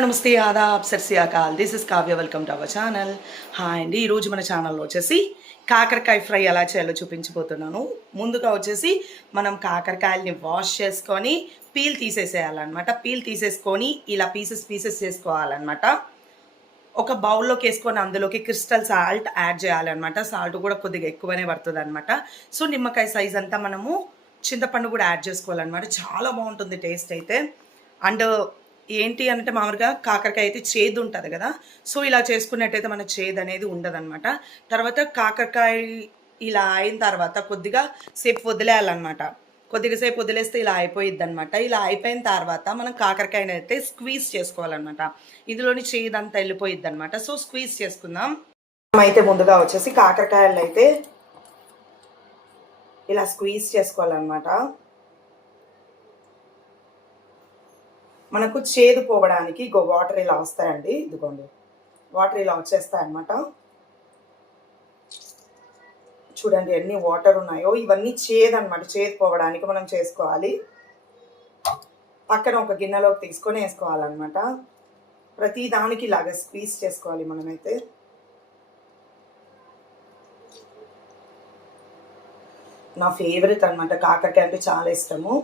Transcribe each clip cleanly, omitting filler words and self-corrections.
నమస్తే ఆదాబ్ సత్ శ్రీ అకాల్. This is Kavya. Welcome to our channel. Hi అండి. ఈరోజు మన ఛానల్లో వచ్చేసి కాకరకాయ ఫ్రై ఎలా చేయాలో చూపించబోతున్నాను. ముందుగా వచ్చేసి మనం కాకరకాయల్ని వాష్ చేసుకొని పీల్ తీసేసేయాలన్నమాట. పీల్ తీసేసుకొని ఇలా పీసెస్ చేసుకోవాలన్నమాట. ఒక బౌల్లోకి వేసుకొని అందులోకి క్రిస్టల్ సాల్ట్ యాడ్ చేయాలన్నమాట. సాల్ట్ కూడా కొద్దిగా ఎక్కువనే పడుతుంది అనమాట. సో నిమ్మకాయ సైజ్ అంతా మనము చింతపండు కూడా యాడ్ చేసుకోవాలన్నమాట. చాలా బాగుంటుంది టేస్ట్ అయితే. అండ్ ఏంటి అంటే మామూలుగా కాకరకాయ అయితే చేదు ఉంటుంది కదా. సో ఇలా చేసుకున్నట్టయితే మన చేదు అనేది ఉండదన్నమాట. తర్వాత కాకరకాయ ఇలా అయిన తర్వాత కొద్దిగా సేపు వదిలేయాలన్నమాట. కొద్దిగా సేపు వదిలేస్తే ఇలా అయిపోయిద్ది అనమాట. ఇలా అయిపోయిన తర్వాత మనం కాకరకాయని అయితే స్క్వీజ్ చేసుకోవాలన్నమాట. ఇందులోని చేదంతా వెళ్ళిపోయిద్ది అనమాట. సో స్క్వీజ్ చేసుకుందాం. అయితే ముందుగా వచ్చేసి కాకరకాయలు అయితే ఇలా స్క్వీజ్ చేసుకోవాలన్నమాట. మనకు చేదు పోవడానికి వాటర్ ఇలా వస్తాయండి. ఇదిగోండి వాటర్ ఇలా వచ్చేస్తాయి అన్నమాట. చూడండి ఎన్ని వాటర్ ఉన్నాయో. ఇవన్నీ చేదు అనమాట. చేదు పోవడానికి మనం చేసుకోవాలి. పక్కన ఒక గిన్నెలోకి తీసుకొని వేసుకోవాలన్నమాట. ప్రతి దానికి ఇలాగ స్క్వీజ్ చేసుకోవాలి మనమైతే. నా ఫేవరెట్ అనమాట. కాకరకాయ అంటే చాలా ఇష్టము.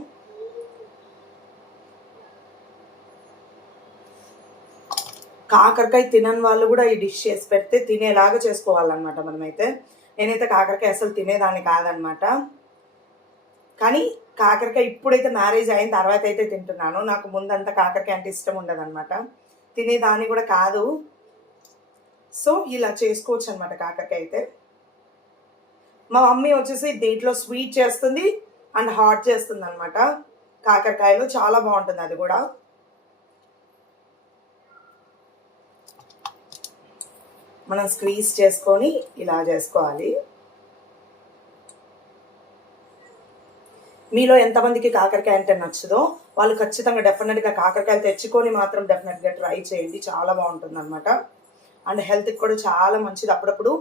కాకరకాయ తినని వాళ్ళు కూడా ఈ డిష్ చేసి పెడితే తినేలాగా చేసుకోవాలన్నమాట మనమైతే. నేనైతే కాకరకాయ అసలు తినేదాన్ని కాదనమాట. కానీ కాకరకాయ ఇప్పుడైతే మ్యారేజ్ అయిన తర్వాత అయితే తింటున్నాను. నాకు ముందంతా కాకరకాయ అంటే ఇష్టం ఉండదన్నమాట. తినేదాన్ని కూడా కాదు. సో ఇలా చేసుకోవచ్చు అనమాట కాకరకాయ అయితే. మా మమ్మీ వచ్చేసి దీంట్లో స్వీట్ చేస్తుంది అండ్ హాట్ చేస్తుంది అనమాట. కాకరకాయలో చాలా బాగుంటుంది అది కూడా. మనం స్క్వీజ్ చేసుకొని ఇలా చేసుకోవాలి. మీలో ఎంతమందికి కాకరకాయ అంటే నచ్చదో వాళ్ళు ఖచ్చితంగా డెఫినెట్గా కాకరకాయలు తెచ్చుకొని మాత్రం డెఫినెట్గా ట్రై చేయండి. చాలా బాగుంటుంది అనమాట. అండ్ హెల్త్కి కూడా చాలా మంచిది. అప్పుడప్పుడు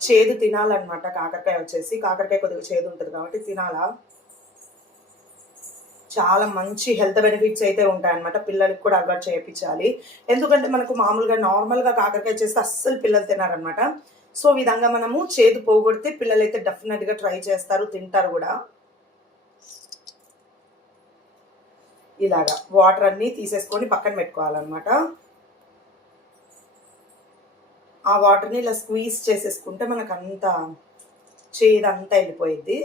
చేదు తినాలన్నమాట. కాకరకాయ వచ్చేసి కాకరకాయ కొద్దిగా చేదు ఉంటుంది కాబట్టి తినాలా. చాలా మంచి హెల్త్ బెనిఫిట్స్ అయితే ఉంటాయన్నమాట. పిల్లలకి కూడా అలవాటు చేయించాలి. ఎందుకంటే మనకు మామూలుగా నార్మల్గా కాకరకాయ చేస్తే అస్సలు పిల్లలు తినారనమాట. సో ఈ విధంగా మనము చేదు పోగొడితే పిల్లలు అయితే డెఫినెట్గా ట్రై చేస్తారు, తింటారు కూడా. ఇలాగా వాటర్ అన్నీ తీసేసుకొని పక్కన పెట్టుకోవాలన్నమాట. ఆ వాటర్ని ఇలా స్క్వీజ్ చేసేసుకుంటే మనకు అంతా చేదంతా వెళ్ళిపోయిద్ది.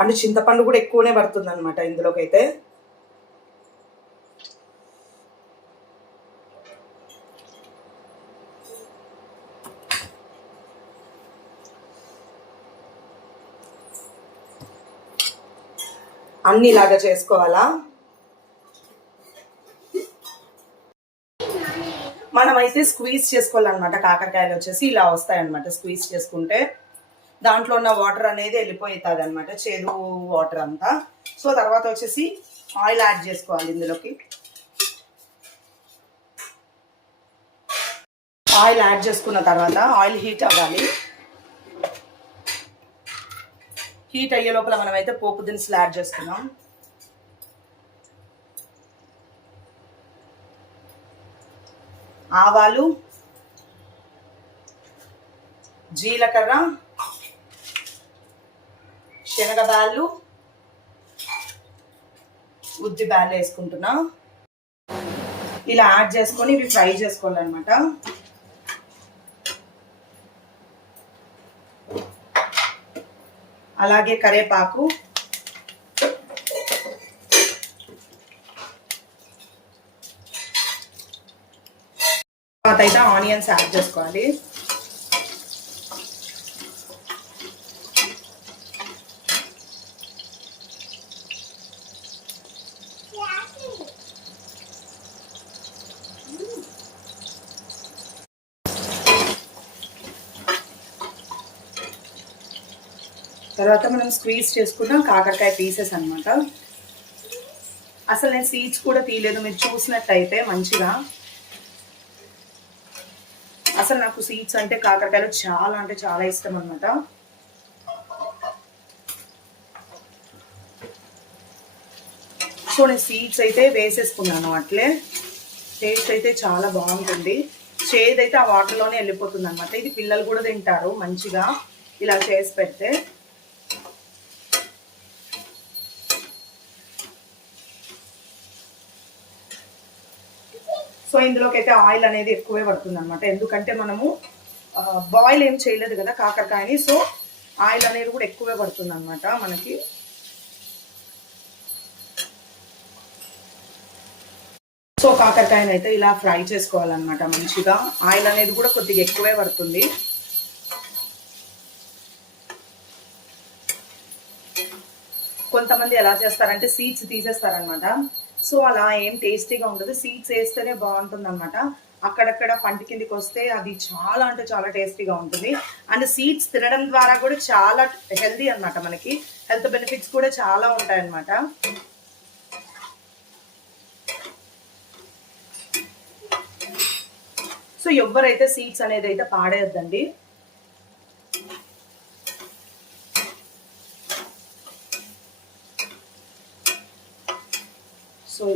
అండ్ చింతపండు కూడా ఎక్కువనే పడుతుంది అనమాట ఇందులోకి అయితే. అన్ని ఇలాగా చేసుకోవాలా. మనమైతే స్క్వీజ్ చేసుకోవాలన్నమాట. కాకరకాయలు వచ్చేసి ఇలా వస్తాయన్నమాట. స్క్వీజ్ చేసుకుంటే దాంట్లో ఉన్న వాటర్ అనేది వెళ్ళిపోతుంది అనమాట, చేదు వాటర్ అంతా. సో తర్వాత వచ్చేసి ఆయిల్ యాడ్ చేసుకోవాలి ఇందులోకి. ఆయిల్ యాడ్ చేసుకున్న తర్వాత ఆయిల్ హీట్ అవ్వాలి. హీట్ అయ్యే లోపల మనమైతే పోపు దినుసులు యాడ్ చేసుకున్నాం. ఆవాలు, జీలకర్ర, శనగబాళ్ళు, ఉద్ది బ్యాళ్ళు వేసుకుంటున్నా. ఇలా యాడ్ చేసుకొని ఇవి ఫ్రై చేసుకోవాలన్నమాట. అలాగే కరివేపాకు, తర్వాత అయితే ఆనియన్స్ యాడ్ చేసుకోవాలి. తర్వాత మనం స్క్వీజ్ చేసుకున్న కాకరకాయ పీసెస్ అనమాట. అసలు నేను సీడ్స్ కూడా తీయలేదు. మీరు చూసినట్టయితే మంచిగా అసలు నాకు సీడ్స్ అంటే కాకరకాయలు చాలా అంటే చాలా ఇష్టం అనమాట. సో నేను సీడ్స్ అయితే వేసేసుకున్నాను. అట్లే టేస్ట్ అయితే చాలా బాగుంటుంది. చేదైతే ఆ వాటర్లోనే వెళ్ళిపోతుంది అనమాట. ఇది పిల్లలు కూడా తింటారు మంచిగా ఇలా చేసి పెడితే. సో ఇందులోకి అయితే ఆయిల్ అనేది ఎక్కువే పడుతుంది అనమాట. ఎందుకంటే మనము బాయిల్ ఏం చేయలేదు కదా కాకరకాయని. సో ఆయిల్ అనేది కూడా ఎక్కువే పడుతుంది అనమాట మనకి. సో కాకరకాయని అయితే ఇలా ఫ్రై చేసుకోవాలన్నమాట మంచిగా. ఆయిల్ అనేది కూడా కొద్దిగా ఎక్కువే పడుతుంది. కొంతమంది ఎలా చేస్తారంటే సీడ్స్ తీసేస్తారనమాట. సో అలా ఏం టేస్టీగా ఉండదు. సీడ్స్ వేస్తేనే బాగుంటుంది అనమాట. అక్కడక్కడ పంట కిందికి వస్తే అది చాలా అంటే చాలా టేస్టీగా ఉంటుంది. అండ్ సీడ్స్ తినడం ద్వారా కూడా చాలా హెల్దీ అనమాట. మనకి హెల్త్ బెనిఫిట్స్ కూడా చాలా ఉంటాయన్నమాట. సో ఎవరైతే సీడ్స్ అనేది అయితే పాడేయద్దండి. సో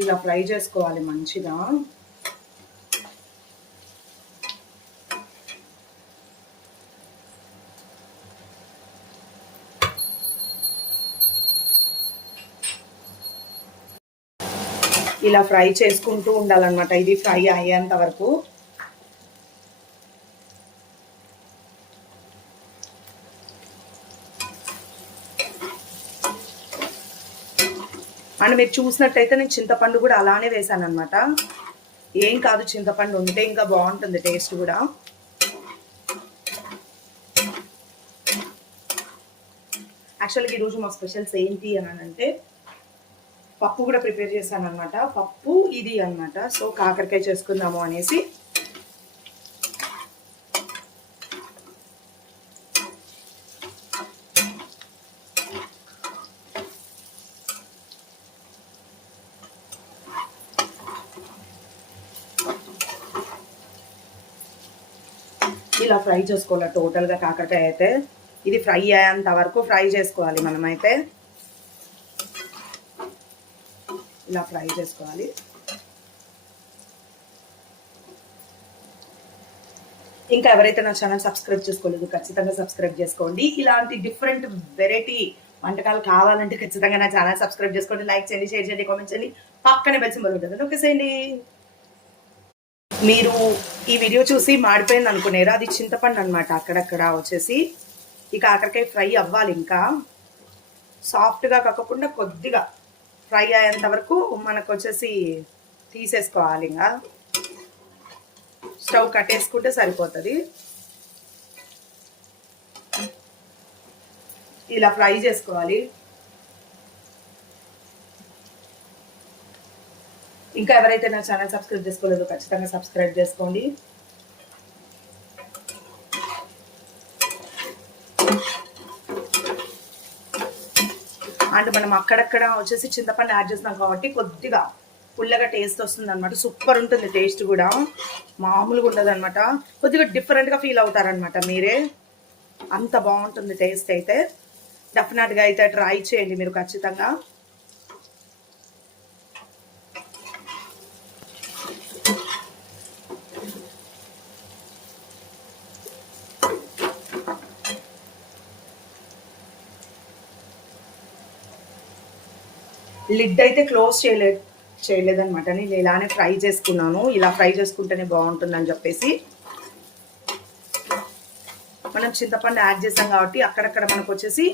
ఇలా ఫ్రై చేసుకోవాలి మంచిగా. ఇలా ఫ్రై చేసుకుంటూ ఉండాలన్నమాట. ఇది ఫ్రై అయ్యేంత వరకు. అండ్ మీరు చూసినట్టయితే నేను చింతపండు కూడా అలానే వేసాను అనమాట. ఏం కాదు, చింతపండు ఉంటే ఇంకా బాగుంటుంది టేస్ట్ కూడా. యాక్చువల్గా ఈరోజు మా స్పెషల్స్ ఏంటి అని అంటే పప్పు కూడా ప్రిపేర్ చేశాను అనమాట. పప్పు ఇది అనమాట. సో కాకరకాయ చేసుకుందాము అనేసి. ఇలా ఫ్రై చేసుకోవాలి టోటల్గా కాకరకాయ అయితే. ఇది ఫ్రై అయ్యేంత వరకు ఫ్రై చేసుకోవాలి మనమైతే. ఇలా ఫ్రై చేసుకోవాలి. ఇంకా ఎవరైతే నా ఛానల్ సబ్స్క్రైబ్ చేసుకోలేదు ఖచ్చితంగా సబ్స్క్రైబ్ చేసుకోండి. ఇలాంటి డిఫరెంట్ వెరైటీ వంటకాలు కావాలంటే ఖచ్చితంగా నా ఛానల్ సబ్స్క్రైబ్ చేసుకోండి. లైక్ చేయండి, షేర్ చేయండి, కామెంట్ చేయండి. పక్కనే బెల్ సింబల్ ఉంటుంది, నొక్కేసేయండి. మీరు ఈ వీడియో చూసి మాడిపోయింది అనుకునేరు, అది చింతపండు అనమాట. అక్కడక్కడ వచ్చేసి ఈ కాకరకాయ ఫ్రై అవ్వాలి. ఇంకా సాఫ్ట్గా కాకుండా కొద్దిగా ఫ్రై అయ్యేంత వరకు మనకు వచ్చేసి తీసేసుకోవాలి. ఇంకా స్టవ్ కట్టేసుకుంటే సరిపోతుంది. ఇలా ఫ్రై చేసుకోవాలి. ఇంకా ఎవరైతే నా ఛానల్ సబ్స్క్రైబ్ చేసుకోలేదో ఖచ్చితంగా సబ్స్క్రైబ్ చేసుకోండి. అండ్ మనం అక్కడక్కడ వచ్చేసి చింతపండు యాడ్ చేస్తున్నాం కాబట్టి కొద్దిగా పుల్లగా టేస్ట్ వస్తుంది అనమాట. సూపర్ ఉంటుంది టేస్ట్ కూడా, మామూలుగా ఉండదు అనమాట. కొద్దిగా డిఫరెంట్గా ఫీల్ అవుతారనమాట మీరే. అంత బాగుంటుంది టేస్ట్ అయితే. డెఫినెట్గా అయితే ట్రై చేయండి మీరు ఖచ్చితంగా. లిడ్ అయితే క్లోజ్ చేయలేదనమాట. నేను ఇలానే ఫ్రై చేసుకున్నాను. ఇలా ఫ్రై చేసుకుంటేనే బాగుంటుందని చెప్పేసి. మనం చింతపండు యాడ్ చేసాం కాబట్టి అక్కడక్కడ మనకు వచ్చేసి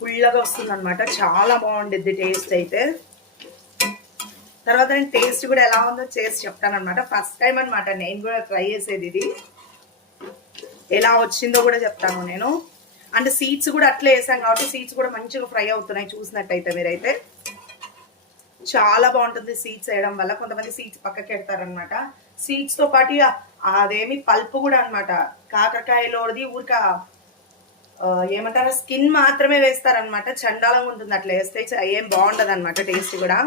పుల్లగా వస్తుందన్నమాట. చాలా బాగుండిద్ది టేస్ట్ అయితే. తర్వాత నేను టేస్ట్ కూడా ఎలా ఉందో చేసి చెప్తాను అనమాట. ఫస్ట్ టైం అనమాట నేను కూడా ట్రై చేసేది. ఇది ఎలా వచ్చిందో కూడా చెప్తాను నేను. అండ్ సీడ్స్ కూడా అట్లే వేసాం కాబట్టి సీడ్స్ కూడా మంచిగా ఫ్రై అవుతున్నాయి చూసినట్టయితే మీరైతే. చాలా బాగుంటుంది సీడ్స్ వేయడం వల్ల. కొంతమంది సీడ్స్ పక్కకి పెడతారనమాట. సీడ్స్తో పాటు అదేమి పల్పు కూడా అనమాట. కాకరకాయలోది ఊరిక ఏమంటారు స్కిన్ మాత్రమే వేస్తారనమాట. చండాలంగా ఉంటుంది అట్లా వేస్తే. ఏం బాగుండదు అనమాట టేస్ట్ కూడా.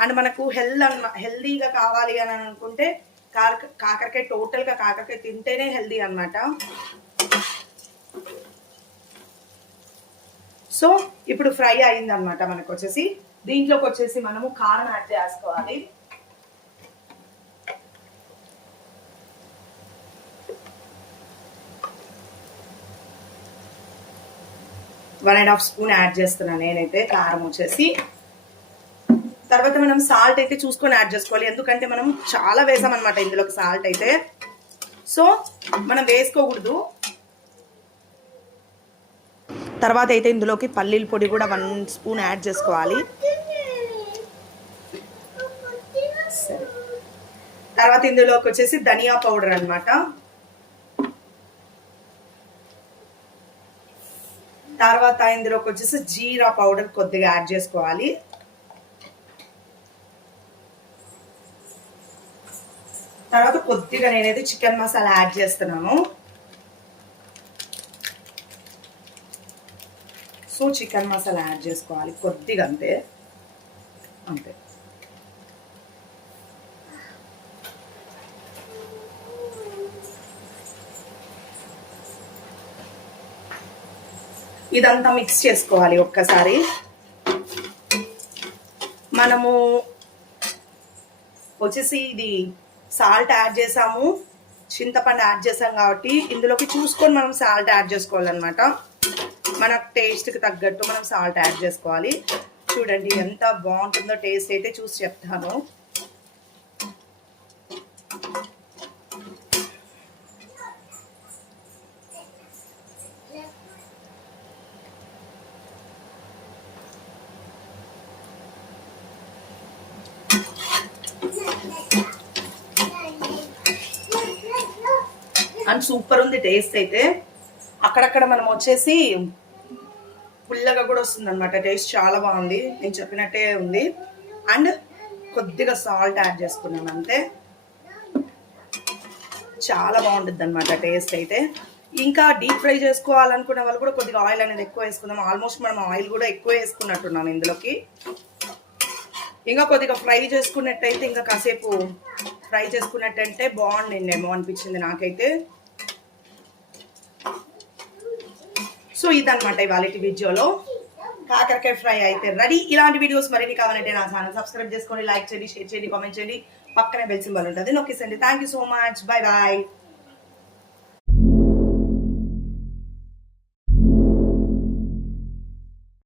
అండ్ మనకు హెల్దీగా కావాలి అని అనుకుంటే కాకరకాయ టోటల్గా కాకరకాయ తింటేనే హెల్దీ అన్నమాట. సో ఇప్పుడు ఫ్రై అయిందనమాట మనకు వచ్చేసి. దీంట్లోకి వచ్చేసి మనము కారం యాడ్ చేసుకోవాలి. One and half spoon add చేస్తున్నాను నేనైతే కారం వచ్చేసి. తర్వాత మనం సాల్ట్ అయితే చూసుకొని యాడ్ చేసుకోవాలి, ఎందుకంటే మనం చాలా వేసామన్నమాట ఇందులోకి సాల్ట్ అయితే. సో మనం వేసుకోకూడదు. తర్వాత అయితే ఇందులోకి పల్లీల పొడి కూడా 1 స్పూన్ యాడ్ చేసుకోవాలి. తర్వాత ఇందులోకి వచ్చేసి ధనియా పౌడర్ అన్నమాట. తర్వాత ఇందులోకి వచ్చేసి జీరా పౌడర్ కొద్దిగా యాడ్ చేసుకోవాలి. తర్వాత కొద్దిగా నేనైతే చికెన్ మసాలా యాడ్ చేస్తున్నాను. సో చికెన్ మసాలా యాడ్ చేసుకోవాలి కొద్దిగా, అంతే అంతే. ఇదంతా మిక్స్ చేసుకోవాలి ఒక్కసారి. మనము వచ్చేసి ఇది సాల్ట్ యాడ్ చేసాము, చింతపండు యాడ్ చేసాం కాబట్టి ఇందులోకి చూసుకొని మనం సాల్ట్ యాడ్ చేసుకోవాలన్నమాట. మన టేస్ట్కి తగ్గట్టు మనం సాల్ట్ యాడ్ చేసుకోవాలి. చూడండి ఎంత బాగుంటుందో టేస్ట్ అయితే చూసి చెప్తాను. అండ్ సూపర్ ఉంది టేస్ట్ అయితే. అక్కడక్కడ మనం వచ్చేసి పుల్లగా కూడా వస్తుంది అనమాట, టేస్ట్ చాలా బాగుంది, నేను చెప్పినట్టే ఉంది. అండ్ కొద్దిగా సాల్ట్ యాడ్ చేసుకున్నాను అంతే. చాలా బాగుంటుంది అనమాట టేస్ట్ అయితే. ఇంకా డీప్ ఫ్రై చేసుకోవాలనుకునే వాళ్ళు కూడా కొద్దిగా ఆయిల్ అనేది ఎక్కువ వేసుకుందాం. ఆల్మోస్ట్ మనం ఆయిల్ కూడా ఎక్కువ వేసుకున్నట్టున్నాను ఇందులోకి. ఇంకా కొద్దిగా ఫ్రై చేసుకున్నట్టయితే, ఇంకా కాసేపు ఫ్రై చేసుకున్నట్టంటే బాగుండేమో అనిపించింది నాకైతే. సో ఇదన్నమాట ఇవాళ వీడియోలో కాకరకాయ ఫ్రై అయితే రెడీ. ఇలాంటి వీడియోస్ మరిన్ని కావాలంటే నా ఛానల్ సబ్స్క్రైబ్ చేసుకోండి, లైక్ చేయండి, షేర్ చేయండి, కామెంట్ చేయండి, పక్కనే బెల్ సింబల్ ఉంటుంది నొక్కేసండి. Thank you so much. Bye bye.